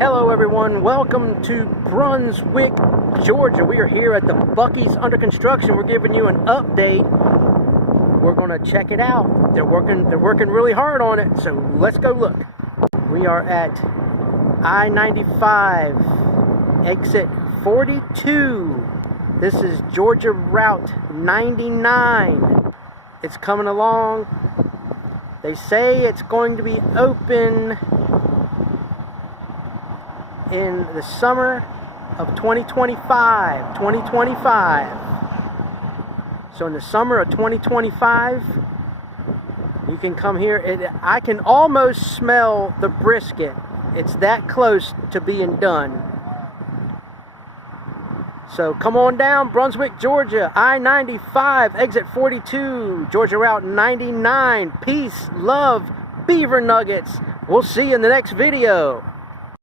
Hello everyone, welcome to Brunswick, Georgia. We are here at the Buc-ee's under construction. We're giving you an update. We're going to check it out. They're working really hard on it, so let's go look. We are at I-95, exit 42. This is Georgia Route 99. It's coming along. They say it's going to be open in the summer of 2025. So in the summer of 2025, you can come here. I can almost smell the brisket. It's that close to being done. So come on down, Brunswick, Georgia, I-95, exit 42, Georgia Route 99. Peace, love, beaver nuggets. We'll see you in the next video.